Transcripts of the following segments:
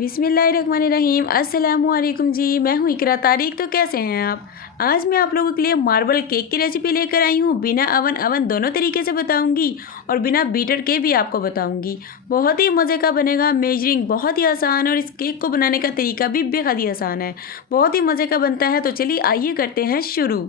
बिस्मिल्लाहिर्रहमानिर्रहीम। अस्सलामुअलैकुम जी, मैं हूँ इकरा तारिक। तो कैसे हैं आप? आज मैं आप लोगों के लिए मार्बल केक की रेसिपी लेकर आई हूँ। बिना अवन दोनों तरीके से बताऊँगी और बिना बीटर के भी आपको बताऊँगी। बहुत ही मज़े का बनेगा। मेजरिंग बहुत ही आसान है और इस केक को बनाने का तरीका भी बेहद ही आसान है। बहुत ही मज़े का बनता है। तो चलिए आइए करते हैं शुरू।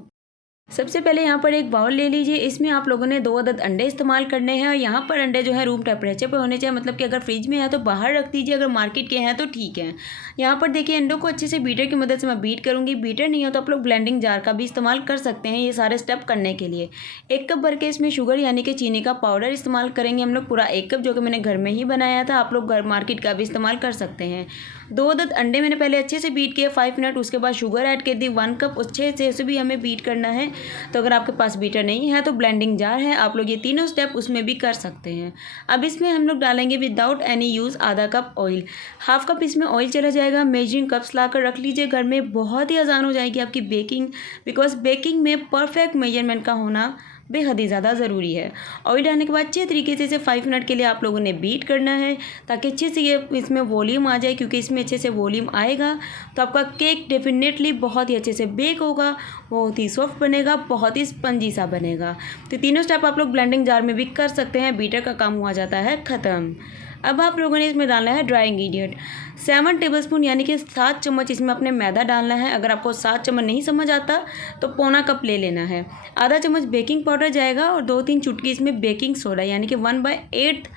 सबसे पहले यहाँ पर एक बाउल ले लीजिए। इसमें आप लोगों ने 2 अदद अंडे इस्तेमाल करने हैं और यहाँ पर अंडे जो है रूम टेम्परेचर पे होने चाहिए, मतलब कि अगर फ्रिज में है तो बाहर रख दीजिए, अगर मार्केट के हैं तो ठीक है। यहाँ पर देखिए अंडों को अच्छे से बीटर की मदद से मैं बीट करूँगी। बीटर नहीं हो तो आप लोग ब्लेंडिंग जार का भी इस्तेमाल कर सकते हैं ये सारे स्टेप करने के लिए। 1 कप भर के इसमें शुगर यानी कि चीनी का पाउडर इस्तेमाल करेंगे हम लोग, पूरा 1 कप, जो कि मैंने घर में ही बनाया था। आप लोग घर मार्केट का भी इस्तेमाल कर सकते हैं। 2 अदद अंडे मैंने पहले अच्छे से बीट किए 5 मिनट। उसके बाद शुगर ऐड कर दी 1 कप, अच्छे से उसे भी हमें बीट करना है। तो अगर आपके पास बीटर नहीं है तो ब्लेंडिंग जार है, आप लोग ये तीनों स्टेप उसमें भी कर सकते हैं। अब इसमें हम लोग डालेंगे विदाउट एनी यूज़ आधा कप ऑयल। 1/2 कप इसमें ऑयल चला जाएगा। मेजरिंग कप्स लाकर रख लीजिए घर में। बहुत ही आसान हो जाएगी आपकी बेकिंग, बिकॉज बेकिंग में परफेक्ट मेजरमेंट का होना बेहद ही ज़्यादा ज़रूरी है। ऑयल डालने के बाद अच्छे तरीके से इसे 5 मिनट के लिए आप लोगों ने बीट करना है, ताकि अच्छे से ये इसमें वॉल्यूम आ जाए। क्योंकि इसमें अच्छे से वॉल्यूम आएगा तो आपका केक डेफिनेटली बहुत ही अच्छे से बेक होगा, बहुत ही सॉफ्ट बनेगा, बहुत ही स्पंजी सा बनेगा। तो तीनों स्टेप आप लोग ब्लेंडिंग जार में भी कर सकते हैं। बीटर का काम हुआ जाता है ख़त्म। अब आप लोगों ने इसमें डालना है ड्राई इंग्रेडिएंट। 7 टेबलस्पून यानी कि 7 चम्मच इसमें अपने मैदा डालना है। अगर आपको 7 चम्मच नहीं समझ आता तो पौना कप ले लेना है। आधा चम्मच बेकिंग पाउडर जाएगा और 2-3 चुटकी इसमें बेकिंग सोडा यानी कि 1/8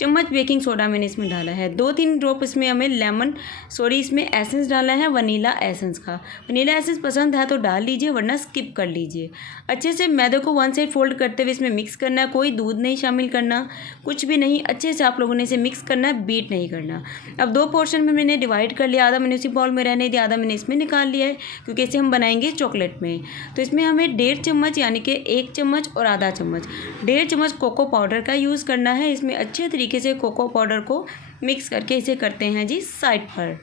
चम्मच बेकिंग सोडा मैंने इसमें डाला है। 2-3 ड्रॉप इसमें हमें लेमन इसमें एसेंस डालना है, वनीला एसेंस का। वनीला एसेंस पसंद है तो डाल लीजिए, वरना स्किप कर लीजिए। अच्छे से मैदे को 1 साइड फोल्ड करते हुए इसमें मिक्स करना है। कोई दूध नहीं शामिल करना, कुछ भी नहीं। अच्छे से आप लोगों ने इसे मिक्स करना है, बीट नहीं करना। अब 2 पोर्शन में मैंने डिवाइड कर लिया। आधा मैंने उसी बाउल में रहने दिया, आधा मैंने इसमें निकाल लिया है, क्योंकि इसे हम बनाएंगे चॉकलेट में। तो इसमें हमें 1.5 चम्मच यानी कि 1 चम्मच और आधा चम्मच 1.5 चम्मच कोको पाउडर का यूज़ करना है। इसमें अच्छे तरीके से कोको पाउडर को मिक्स करके इसे करते हैं जी साइड पर।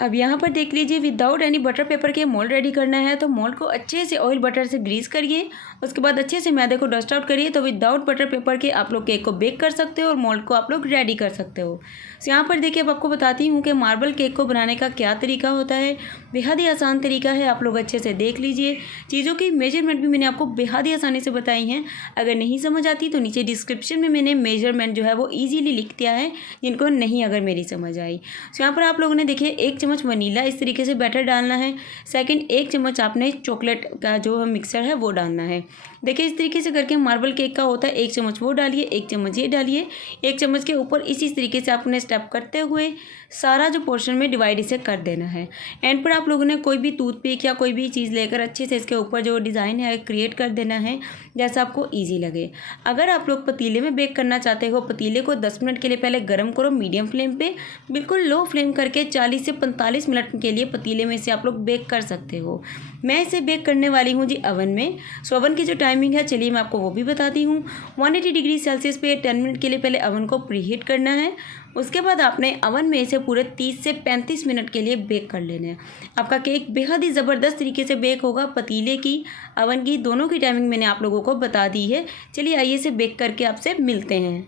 अब यहाँ पर देख लीजिए विदाउट एनी बटर पेपर के मोल्ड रेडी करना है। तो मोल्ड को अच्छे से ऑयल बटर से ग्रीस करिए, उसके बाद अच्छे से मैदे को डस्ट आउट करिए। तो विदाउट बटर पेपर के आप लोग केक को बेक कर सकते हो और मोल्ड को आप लोग रेडी कर सकते हो। तो यहाँ पर देखिए अब आपको बताती हूँ कि मार्बल केक को बनाने का क्या तरीका होता है। बेहद ही आसान तरीका है, आप लोग अच्छे से देख लीजिए। चीज़ों की मेजरमेंट भी मैंने आपको बेहद ही आसानी से बताई हैं। अगर नहीं समझ आती तो नीचे डिस्क्रिप्शन में मैंने मेजरमेंट जो है वो ईजीली लिख दिया है, जिनको नहीं अगर मेरी समझ आई। तो यहाँ पर आप लोगों ने देखिए 1 चम्मच वनीला इस तरीके से बैटर डालना है। सेकंड 1 चम्मच आपने चॉकलेट का जो मिक्सर है वो डालना है। देखिए इस तरीके से करके मार्बल केक का होता है। 1 चम्मच वो डालिए, 1 चम्मच ये डालिए, 1 चम्मच के ऊपर इसी तरीके से आपने स्टेप करते हुए सारा जो पोर्शन में डिवाइड इसे कर देना है। एंड पर आप लोगों ने कोई भी टूथपिक या कोई भी चीज़ लेकर अच्छे से इसके ऊपर जो डिज़ाइन है क्रिएट कर देना है, जैसा आपको ईजी लगे। अगर आप लोग पतीले में बेक करना चाहते हो, पतीले को 10 मिनट के लिए पहले गर्म करो मीडियम फ्लेम पे, बिल्कुल लो फ्लेम करके 40 से 45 मिनट के लिए पतीले में इसे आप लोग बेक कर सकते हो। मैं इसे बेक करने वाली हूँ जी अवन में। सो अवन की जो टाइमिंग है चलिए मैं आपको वो भी बताती हूँ। 180 डिग्री सेल्सियस पे 10 मिनट के लिए पहले अवन को प्रीहीट करना है। उसके बाद आपने अवन में इसे पूरे 30 से 35 मिनट के लिए बेक कर लेना है। आपका केक बेहद ही ज़बरदस्त तरीके से बेक होगा। पतीले की, अवन की, दोनों की टाइमिंग मैंने आप लोगों को बता दी है। चलिए आइए इसे बेक करके आपसे मिलते हैं।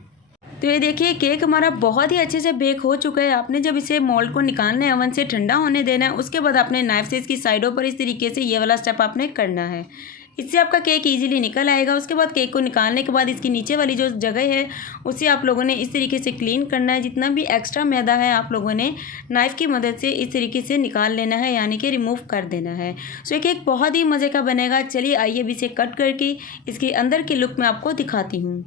तो ये देखिए केक हमारा बहुत ही अच्छे से बेक हो चुका है। आपने जब इसे मोल्ड को निकालना है, अवन से ठंडा होने देना है, उसके बाद आपने नाइफ से इसकी साइडों पर इस तरीके से ये वाला स्टेप आपने करना है। इससे आपका केक इजीली निकल आएगा। उसके बाद केक को निकालने के बाद इसकी नीचे वाली जो जगह है उसे आप लोगों ने इस तरीके से क्लीन करना है। जितना भी एक्स्ट्रा मैदा है आप लोगों ने नाइफ़ की मदद से इस तरीके से निकाल लेना है, यानी कि रिमूव कर देना है। सो ये केक बहुत ही मज़े का बनेगा। चलिए आइए अब इसे कट करके इसके अंदर की लुक मैं आपको दिखाती हूँ।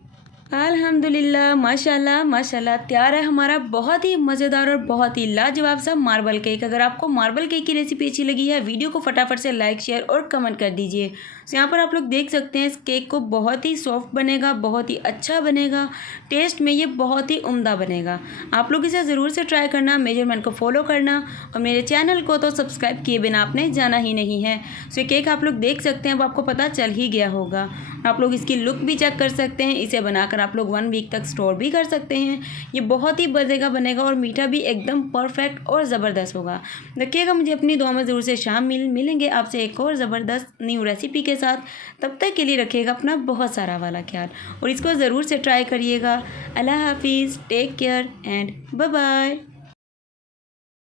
अल्हम्दुलिल्लाह, माशाल्लाह माशाल्लाह, तैयार है हमारा बहुत ही मज़ेदार और बहुत ही लाजवाब सा मार्बल केक। अगर आपको मार्बल केक की रेसिपी अच्छी लगी है, वीडियो को फटाफट से लाइक, शेयर और कमेंट कर दीजिए। तो यहाँ पर आप लोग देख सकते हैं इस केक को बहुत ही सॉफ्ट बनेगा, बहुत ही अच्छा बनेगा। टेस्ट में ये बहुत ही उम्दा बनेगा। आप लोग इसे ज़रूर से ट्राई करना, मेजरमेंट को फॉलो करना और मेरे चैनल को तो सब्सक्राइब किए बिना आपने जाना ही नहीं है। सो ये केक आप लोग देख सकते हैं, अब आपको पता चल ही गया होगा। आप लोग इसकी लुक भी चेक कर सकते हैं। इसे बनाकर आप लोग 1 वीक तक स्टोर भी कर सकते हैं। ये बहुत ही मज़े का बनेगा और मीठा भी एकदम परफेक्ट और ज़बरदस्त होगा। देखिएगा, मुझे अपनी दुआ में ज़रूर से मिलेंगे आपसे एक और ज़बरदस्त न्यू रेसिपी के साथ। तब तक के लिए रखिएगा अपना बहुत सारा वाला ख्याल और इसको ज़रूर से ट्राई करिएगा। अल्लाह हाफिज़, take care and bye bye.